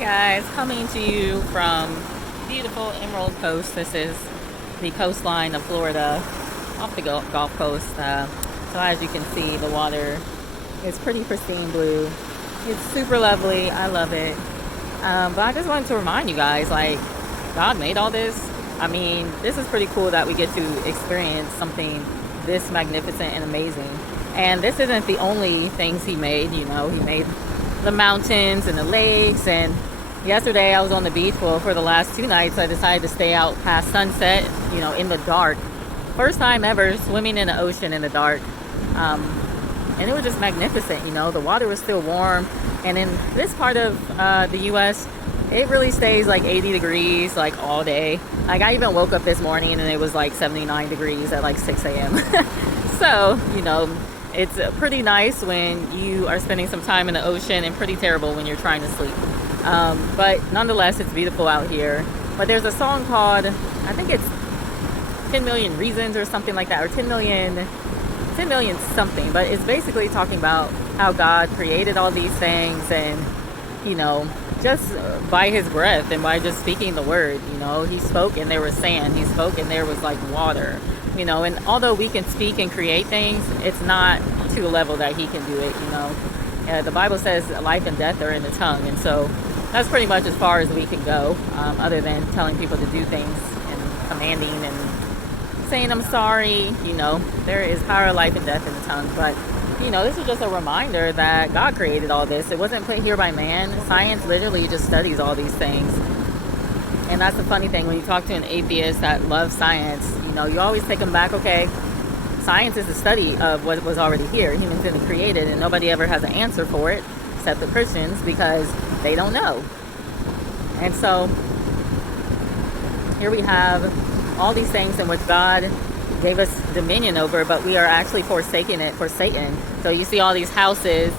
Guys, coming to you from beautiful Emerald Coast. This is the coastline of Florida off the Gulf Coast. So as you can see, the water is pretty pristine blue. It's super lovely. I love it. But I just wanted to remind you guys, like, God made all this. I mean, this is pretty cool that we get to experience something this magnificent and amazing. And this isn't the only things he made. You know, he made the mountains and the lakes. And yesterday I was on the beach. Well, for the last 2 nights I decided to stay out past sunset, you know, in the dark. First time ever swimming in the ocean in the dark. And it was just magnificent. You know, the water was still warm. And in this part of the US, it really stays like 80 degrees like all day. Like, I even woke up this morning and it was like 79 degrees at like 6 a.m. So, you know, it's pretty nice when you are spending some time in the ocean, and pretty terrible when you're trying to sleep. But nonetheless, it's beautiful out here. But there's a song called, I think it's 10 Million Reasons or something like that, or 10 million something. But it's basically talking about how God created all these things, and, you know, just by his breath and by just speaking the word. You know, he spoke and there was sand. He spoke and there was like water. You know, and although we can speak and create things, it's not to a level that he can do it. You know, the Bible says life and death are in the tongue, and so that's pretty much as far as we can go, other than telling people to do things and commanding and saying I'm sorry. You know, there is power of life and death in the tongue. But, you know, this is just a reminder that God created all this. It wasn't put here by man. Science literally just studies all these things. And that's the funny thing, when you talk to an atheist that loves science, you know, you always take them back, okay, science is the study of what was already here. Humans didn't create it, and nobody ever has an answer for it except the Christians, because they don't know. And so here we have all these things in which God gave us dominion over, but we are actually forsaking it for Satan. So you see all these houses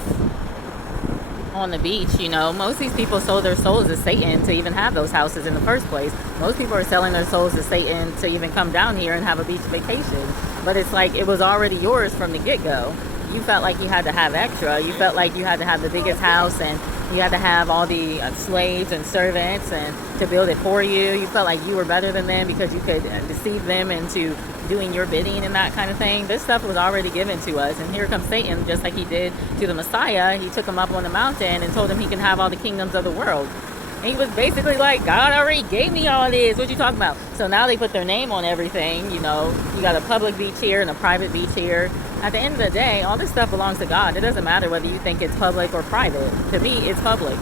on the beach. You know, most of these people sold their souls to Satan to even have those houses in the first place. Most people are selling their souls to Satan to even come down here and have a beach vacation. But it's like it was already yours from the get-go. You felt like you had to have extra. You felt like you had to have the biggest house, and you had to have all the slaves and servants and to build it for you. You felt like you were better than them because you could deceive them into doing your bidding and that kind of thing. This stuff was already given to us, and here comes Satan, just like he did to the Messiah. He took him up on the mountain and told him he can have all the kingdoms of the world. And he was basically like, God already gave me all this. What you talking about? So now they put their name on everything. You know, you got a public beach here and a private beach here. At the end of the day, all this stuff belongs to God. It doesn't matter whether you think it's public or private. To me, it's public.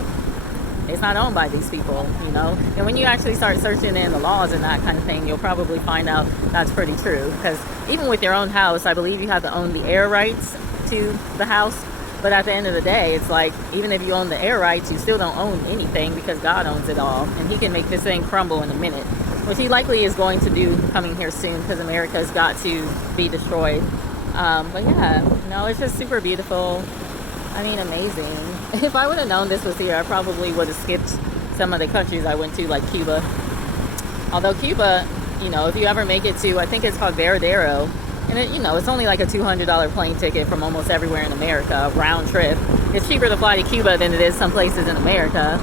It's not owned by these people, you know. And when you actually start searching in the laws and that kind of thing, you'll probably find out that's pretty true. Because even with your own house, I believe you have to own the air rights to the house. But at the end of the day, it's like, even if you own the air rights, you still don't own anything, because God owns it all. And he can make this thing crumble in a minute, which he likely is going to do coming here soon, because America's got to be destroyed. But yeah, no, it's just super beautiful. I mean, amazing. If I would have known this was here, I probably would have skipped some of the countries I went to, like Cuba. Although Cuba, you know, if you ever make it to, I think it's called Veradero, and it, you know, it's only like a $200 plane ticket from almost everywhere in America, round trip. It's cheaper to fly to Cuba than it is some places in America.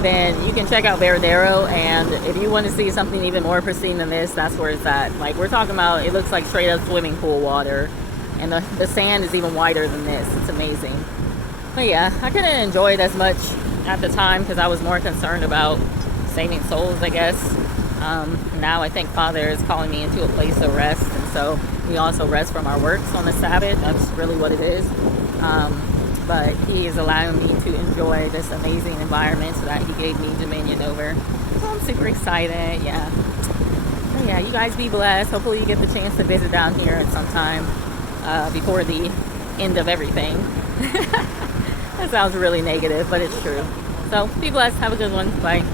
Then you can check out Veradero, and if you want to see something even more pristine than this, that's where it's at. Like, we're talking about, it looks like straight up swimming pool water, and the sand is even whiter than this. It's amazing. But yeah, I couldn't enjoy it as much at the time because I was more concerned about saving souls, I guess. Now I think Father is calling me into a place of rest, and so we also rest from our works on the Sabbath. That's really what it is. But he is allowing me to enjoy this amazing environment that he gave me dominion over. So I'm super excited. Yeah. But yeah, you guys be blessed. Hopefully you get the chance to visit down here at some time before the end of everything. That sounds really negative, but it's true. So be blessed. Have a good one. Bye.